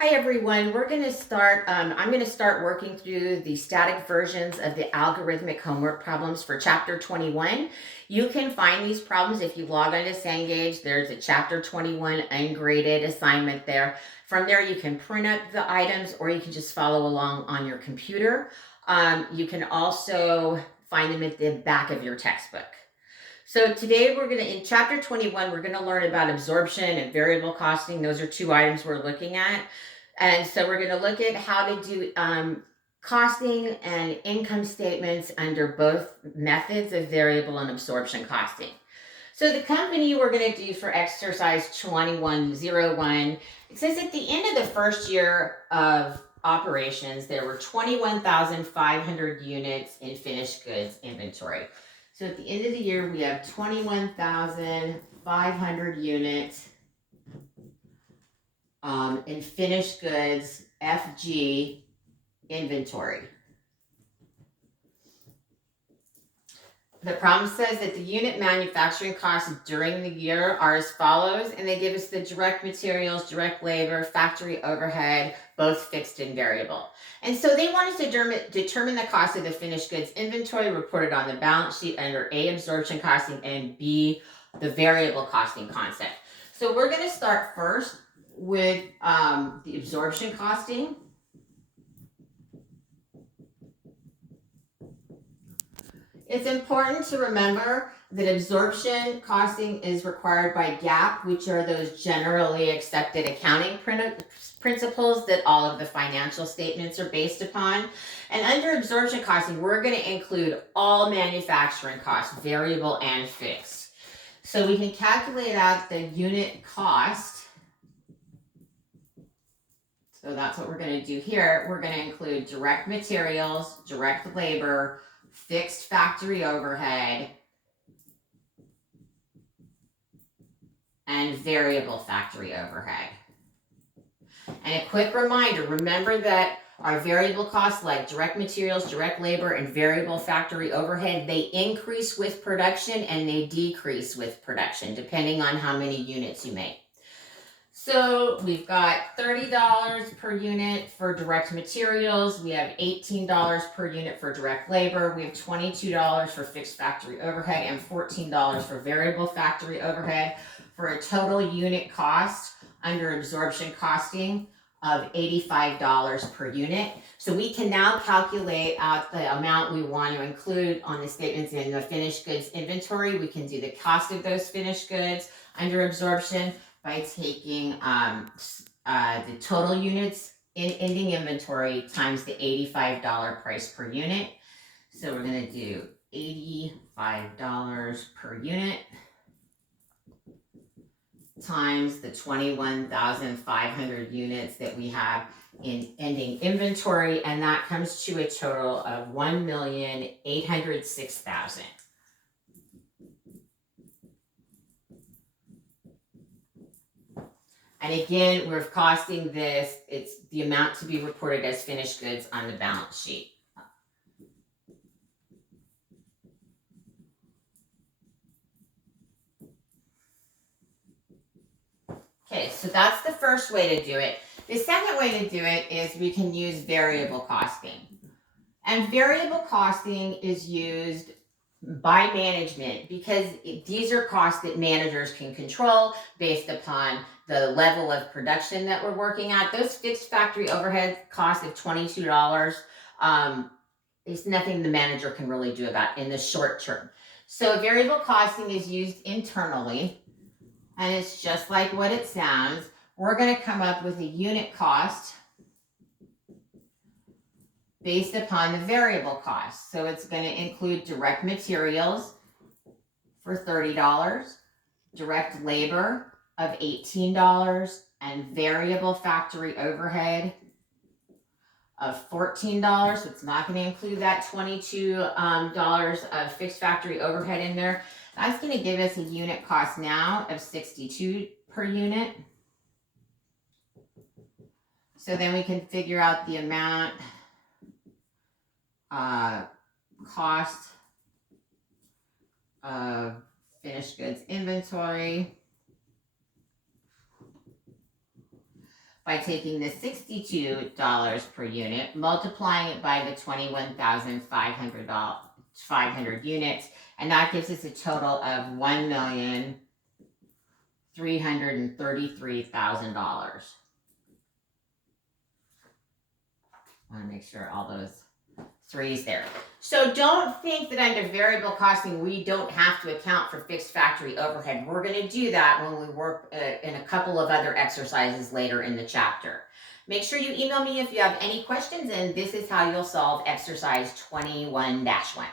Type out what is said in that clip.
Hi everyone, I'm going to start working through the static versions of the algorithmic homework problems for chapter 21. You can find these problems if you log on to Cengage. There's a chapter 21 ungraded assignment there. From there you can print up the items or you can just follow along on your computer. You can also find them at the back of your textbook. So today in chapter 21, we're going to learn about absorption and variable costing. Those are two items we're looking at. And so we're going to look at how to do costing and income statements under both methods of variable and absorption costing. So the company we're going to do for exercise 2101, it says at the end of the first year of operations, there were 21,500 units in finished goods inventory. So at the end of the year, we have 21,500 units in finished goods FG inventory. The problem says that the unit manufacturing costs during the year are as follows, and they give us the direct materials, direct labor, factory overhead, both fixed and variable. And so they want us to determine the cost of the finished goods inventory reported on the balance sheet under A, absorption costing, and B, the variable costing concept. So we're going to start first with the absorption costing. It's important to remember that absorption costing is required by GAAP, which are those generally accepted accounting principles that all of the financial statements are based upon. And under absorption costing, we're going to include all manufacturing costs, variable and fixed. So we can calculate out the unit cost. So that's what we're going to do here. We're going to include direct materials, direct labor, fixed factory overhead, and variable factory overhead. And a quick reminder, remember that our variable costs like direct materials, direct labor, and variable factory overhead, they increase with production and they decrease with production, depending on how many units you make. So we've got $30 per unit for direct materials. We have $18 per unit for direct labor. We have $22 for fixed factory overhead and $14 for variable factory overhead for a total unit cost under absorption costing of $85 per unit. So we can now calculate out the amount we want to include on the statements in the finished goods inventory. We can do the cost of those finished goods under absorption by taking the total units in ending inventory times the $85 price per unit. So we're going to do $85 per unit times the 21,500 units that we have in ending inventory, and that comes to a total of 1,806,000. And again, we're costing this, it's the amount to be reported as finished goods on the balance sheet. Okay, so that's the first way to do it. The second way to do it is we can use variable costing. And variable costing is used by management because these are costs that managers can control based upon the level of production that we're working at. Those fixed factory overhead costs of $22 is nothing the manager can really do about in the short term. So variable costing is used internally, and it's just like what it sounds. We're going to come up with a unit cost based upon the variable cost. So it's going to include direct materials for $30, direct labor of $18, and variable factory overhead of $14. So it's not going to include that $22 of fixed factory overhead in there. That's going to give us a unit cost now of $62 per unit. So then we can figure out the amount cost of finished goods inventory by taking the $62 per unit, multiplying it by the 21,500 units, and that gives us a total of $1,333,000. I want to make sure all those threes there. So don't think that under variable costing we don't have to account for fixed factory overhead. We're going to do that when we work in a couple of other exercises later in the chapter. Make sure you email me if you have any questions, and this is how you'll solve exercise 21-1.